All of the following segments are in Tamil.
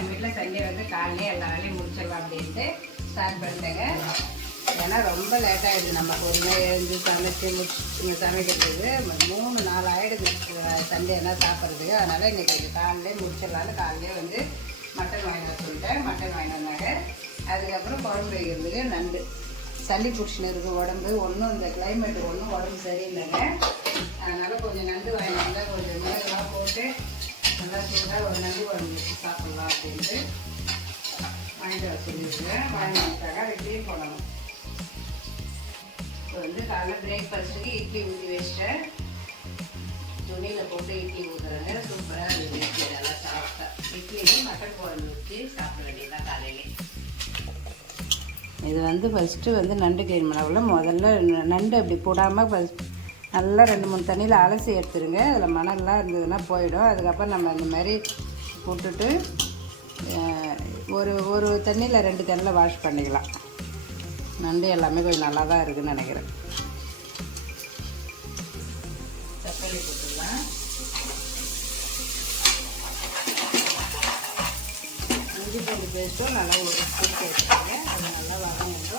எங்கள் நம்ம வீட்டில் சண்டே வந்து காலையிலே எல்லா வேலையும் முடிச்சிடலாம் அப்படின்ட்டு ஸ்டார்ட் பண்ணிட்டேங்க. ஏன்னா ரொம்ப லேட் ஆகிடுது நம்ம பொறுமையாக எழுந்து சமைச்சு முடிச்சு சமைக்கிறதுக்கு மூணு நாள் ஆகிடுது சண்டேனா சாப்பிட்றதுக்கு அதனால் இன்றைக்கி காலையிலே முடிச்சிடலான்னு காலையிலே வந்து மட்டன் வாங்கி வர சொல்லிட்டேன். மட்டன் வாங்கி வந்தாங்க. அதுக்கப்புறம் குழம்பு வைக்கிறதுக்கு நண்டு. சளி பிடிச்சின்னு இருக்குது உடம்பு. ஒன்றும் இந்த கிளைமேட் ஒன்றும் உடம்பு சரியில்லைங்க. அதனால் கொஞ்சம் நண்டு வாங்கி வந்தால் கொஞ்சம் மிளகெல்லாம் போட்டு நல்லா சூடாக ஒரு நண்டு குழம்பு வச்சு சாப்பிட்லாம் அப்படின்ட்டு வாங்கிட்டு வர சொல்லியிருக்கேன் வாங்கி வந்துட்டாக்கா இட்லியும் போடணும் இப்போ வந்து காலைல பிரேக்ஃபாஸ்ட்டுக்கு இட்லி ஊற்றி வச்சிட்டேன் துணியில் போட்டு இட்லி ஊற்றுறாங்க சூப்பராக இருந்தது இட்லி நல்லா சாப்பிட்டேன் இட்லியும் மட்டன் குழம்பு ஊற்றி சாப்பிட வேண்டியதான் காலையிலே இது வந்து ஃபஸ்ட்டு வந்து நண்டு க்ளீன் பண்ணக்குள்ள முதல்ல நண்டு அப்படி போடாமல் ஃபஸ்ட் நல்லா ரெண்டு மூணு தண்ணியில் அலசி எடுத்துருங்க. அதில் மணல்லாம் இருந்ததுன்னா போயிடும். அதுக்கப்புறம் நம்ம இந்த மாதிரி போட்டுட்டு ஒரு ஒரு தண்ணியில் ரெண்டு தண்ணியில் வாஷ் பண்ணிக்கலாம். நண்டு எல்லாமே கொஞ்சம் நல்லா தான் இருக்குதுன்னு நினைக்கிறேன். தக்காளி போட்டுடலாம் இஞ்சி பூண்டு பேஸ்ட்டும் நல்லா ஒரு ஸ்பூன் சேர்த்துக்கோங்க அது நல்லா வதங்கட்டும்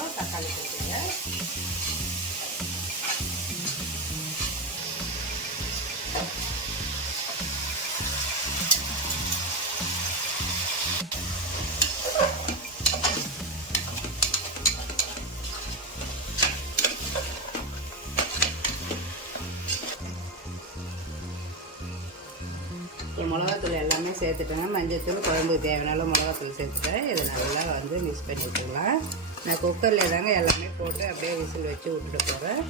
சேர்த்துட்டேங்க மஞ்சத்தூள் குழம்புக்கு தேவையான மிளகாத்தூள் சேர்த்துட்டேன். இதை நல்லா வந்து மிக்ஸ் பண்ணி விட்டுக்கலாம் நான் குக்கரில் தாங்க எல்லாமே போட்டு அப்படியே விசில் வச்சு விட்டுட்டு போகிறேன்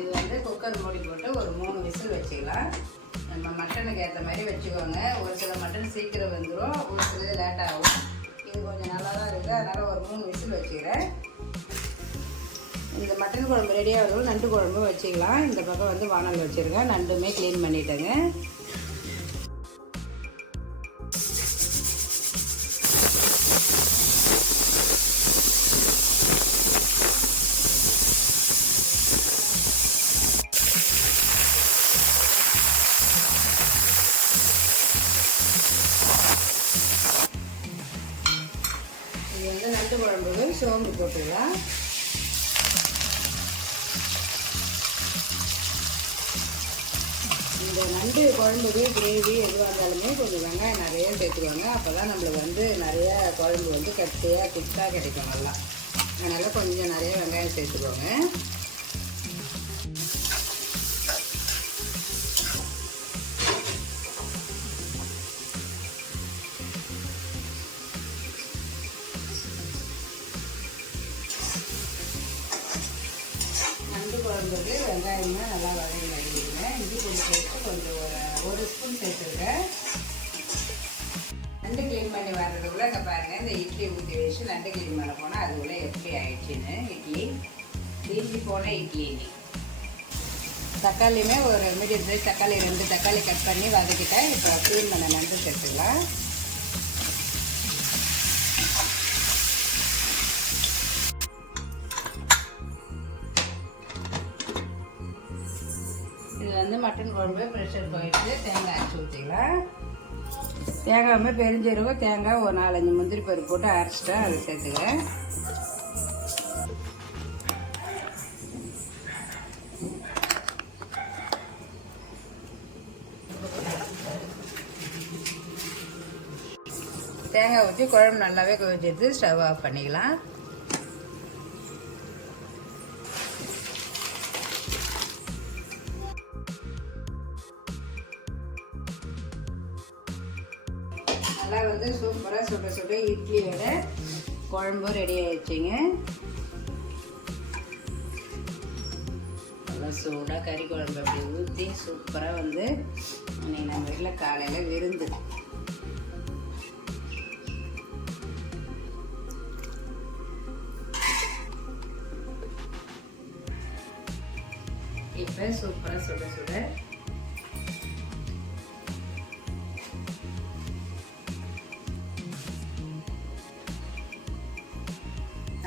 இது வந்து குக்கர் மூடி போட்டு ஒரு மூணு விசில் வச்சுக்கலாம். நம்ம மட்டனுக்கு ஏற்ற மாதிரி வச்சுக்கோங்க. ஒரு சில மட்டன் சீக்கிரம் வந்துடும் ஒரு சில லேட் ஆகும். இது கொஞ்சம் நல்லா தான் இருக்குது அதனால் ஒரு மூணு விசில் வச்சுக்கிறேன். இந்த மட்டன் குழம்பு ரெடியாக நண்டு குழம்பும் வச்சுக்கலாம். இந்த பக்கம் வந்து வானல் வச்சுருக்கேன். நண்டுமே க்ளீன் பண்ணிட்டேங்க. குழம்புக்கு சோம்பு போட்டுக்கலாம். இந்த நண்டு குழம்புக்கு கிரேவி எதுவாக இருந்தாலுமே கொஞ்சம் வெங்காயம் நிறைய சேர்த்துக்குவாங்க அப்போ தான் நம்மளுக்கு வந்து நிறைய குழம்பு வந்து கட்டியாக குத்தாக கிடைக்கும் நல்லா. அதனால் கொஞ்சம் நிறைய வெங்காயம் சேர்த்துக்கோங்க. நண்டு வெங்காயம்னா நல்லா வதங்கி வதங்கிடுங்க இது கொஞ்சம் சேர்த்து கொஞ்சம் ஒரு ஒரு ஸ்பூன் சேர்த்துருக்கேன் நண்டு க்ளீன் பண்ணி வர்றதுக்குள்ள அங்கே பாருங்கள் இந்த இட்லி ஊற்றி வச்சு நண்டு க்ளீன் பண்ண போனால் அதுக்குள்ளே எப்படி ஆயிடுச்சுன்னு இட்லி. தீஞ்சி போன இட்லி தக்காளியுமே ஒரு மீடியம் சைஸ் தக்காளி ரெண்டு தக்காளி கட் பண்ணி வதக்கிட்டேன் இப்போ க்ளீன் பண்ண நண்டு சேர்த்துக்கலாம். வந்து மட்டன் குழம்பு ப்ரெஷர் போயிட்டு தேங்காய் அரைச்சி ஊற்றிக்கலாம் தேங்காய் பெருஞ்சீரகம் தேங்காய் ஒரு நாலஞ்சு முந்திரி பருப்பு போட்டு அரைச்சிட்டேன் அதை சேர்த்துக்கிறேன் தேங்காய் ஊற்றி குழம்பு நல்லாவே கொதிச்சிட்டு ஸ்டவ் ஆஃப் பண்ணிக்கலாம். நல்லா வந்து சூப்பராக சுட சுட இட்லியோட குழம்பும் ரெடி ஆயிடுச்சுங்க. நல்லா சூடாக கறி குழம்பு அப்படி ஊற்றி சூப்பராக வந்து இன்னைக்கு நம்ம வீட்டில் காலையில் விருந்து. இப்போ சூப்பராக சுட சுட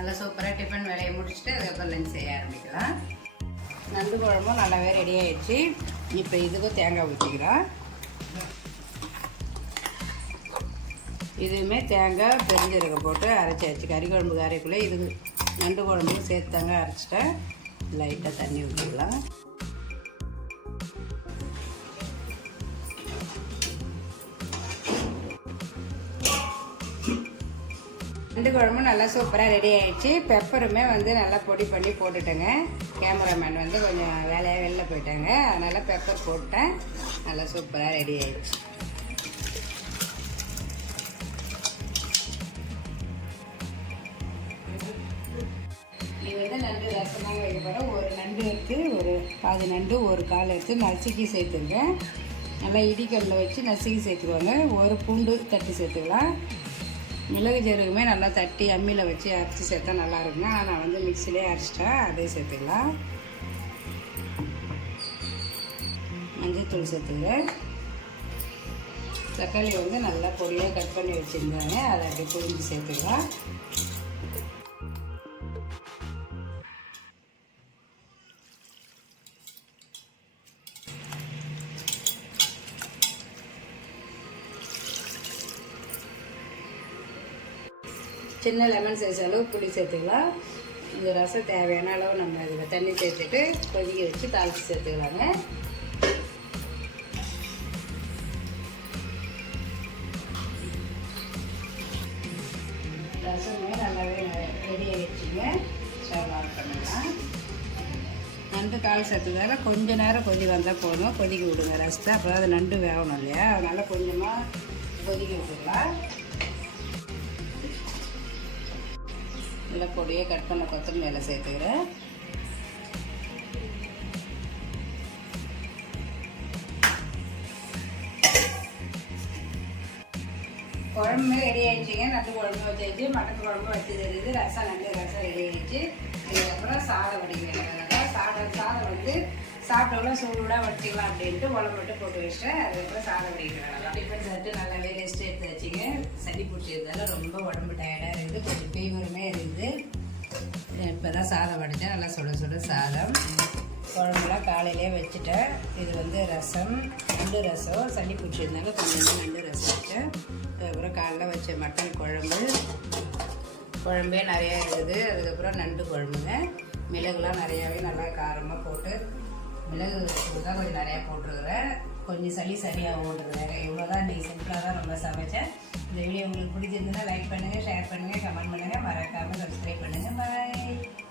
நல்லா சூப்பராக டிஃபன் வேலையை முடிச்சுட்டு அதுக்கப்புறம் லஞ்ச் செய்ய ஆரம்பிக்கலாம். நண்டு குழம்பும் நல்லாவே ரெடி ஆயிடுச்சு. இப்போ இதுக்கும் தேங்காய் ஊற்றிக்கலாம் இதுவுமே தேங்காய் பெருஞ்சீரகம் போட்டு அரைச்சாச்சு. கறி குழம்பு கரைக்குள்ளே இது நண்டு குழம்பும் சேர்த்து தாங்க அரைச்சிட்டேன். லைட்டாக தண்ணி ஊற்றிக்கலாம் ரெண்டு குழம்பும் நல்லா சூப்பராக ரெடி ஆயிடுச்சு. பெப்பருமே வந்து நல்லா பொடி பண்ணி போட்டுட்டேங்க. கேமராமேன் வந்து கொஞ்சம் வேலையாக வெளில போயிட்டாங்க. அதனால் பெப்பர் போட்டேன். நல்லா சூப்பராக ரெடி ஆயிடுச்சு. இது வந்து நண்டு ரசம் வைக்க போகிறோம் ஒரு நண்டு எடுத்து ஒரு பாதி நண்டு ஒரு கால் எடுத்து நசுக்கி சேர்த்துங்க. நல்லா இடிக்கல்ல வச்சு நசுக்கி சேர்த்துருவாங்க ஒரு பூண்டு தட்டி சேர்த்துக்கலாம். மிளகு ஜீரகமே நல்லா தட்டி அம்மியில் வச்சு அரைச்சி சேர்த்தா நல்லா இருக்குங்க ஆனால் நான் வந்து மிக்சிலே அரைச்சிட்டேன் அதே சேர்த்துக்கலாம். மஞ்சள்தூள் சேர்த்துக்கிறேன் தக்காளி வந்து நல்லா பொடியாக கட் பண்ணி வச்சுருந்தாங்க. அதை அப்படியே புரிஞ்சு சேர்த்துக்கலாம். சின்ன லெமன் சைஸ் அளவு புளி சேர்த்துக்கலாம். இந்த ரசம் தேவையான அளவு நம்ம இதில் தண்ணி சேர்த்துட்டு கொதிக்க வச்சு தாளித்து சேர்த்துக்கலாங்க. ரசமே நல்லாவே ரெடி ஆகிடுச்சிங்க ஸ்டவ் ஆன் பண்ணலாம். நண்டு கால் சேர்த்துக்காக கொஞ்ச நேரம் கொதி வந்தால் போதும். கொதிக்க விடுங்க ரசத்தை. அப்புறம் அது நண்டு வேகணும் இல்லையா? அதனால் கொஞ்சமாக கொதிக்க விட்டுக்கலாம். இல்லை பொடியை கட் பண்ண கொத்தமல்லி சேர்த்துக்கிறேன். குழம்பு ரெடி ஆயிடுச்சுங்க. நண்டு குழம்பு வச்சாச்சு. மட்டன் குழம்பு வச்சு தெரியுது ரசம் நண்டு ரசம் ரெடி ஆயிடுச்சு. அதுக்கப்புறம் சாதம் வடிக்கிறேன். சாப்பிட்டோம்னா சூடாக வடிச்சிக்கலாம் அப்படின்ட்டு உடம்பு மட்டும் போட்டு வச்சிட்டேன் அதுக்கப்புறம் சாதம் வடிக்கிறாங்க டிஃபன் சாப்பிட்டு நல்லாவே ரெஸ்ட் எடுத்து வச்சுங்க சளி பிடிச்சதால ரொம்ப உடம்பு டயர்டாக இருக்குது கொஞ்சம் ஃபீவருமே இருக்குது இப்போ தான் சாதம் வடித்தேன் நல்லா சுட சுட சாதம். குழம்புலாம் காலையிலே வச்சுட்டேன். இது வந்து ரசம் நண்டு ரசம். சளி பிடிச்சிருந்தாலும் கொஞ்சம் நண்டு ரசம் வச்சேன் அதுக்கப்புறம் காலைல வச்ச மட்டன் குழம்பு. குழம்பே நிறையா இருக்குது. அதுக்கப்புறம் நண்டு குழம்புங்க. மிளகுலாம் நிறையாவே நல்லா காரமாக போட்டு மிளகு தான் கொஞ்சம் நிறையா போட்டிருக்கிறேன். கொஞ்சம் சளி சரியாகும்ன்றதுக்காக இவ்வளோ தான் நீ சிம்பிளாக தான் ரொம்ப சமைச்சேன். இந்த வீடியோ உங்களுக்கு பிடிச்சிருந்ததுன்னா லைக் பண்ணுங்கள் ஷேர் பண்ணுங்கள் கமெண்ட் பண்ணுங்கள் மறக்காமல் சப்ஸ்கிரைப் பண்ணுங்கள் பாய்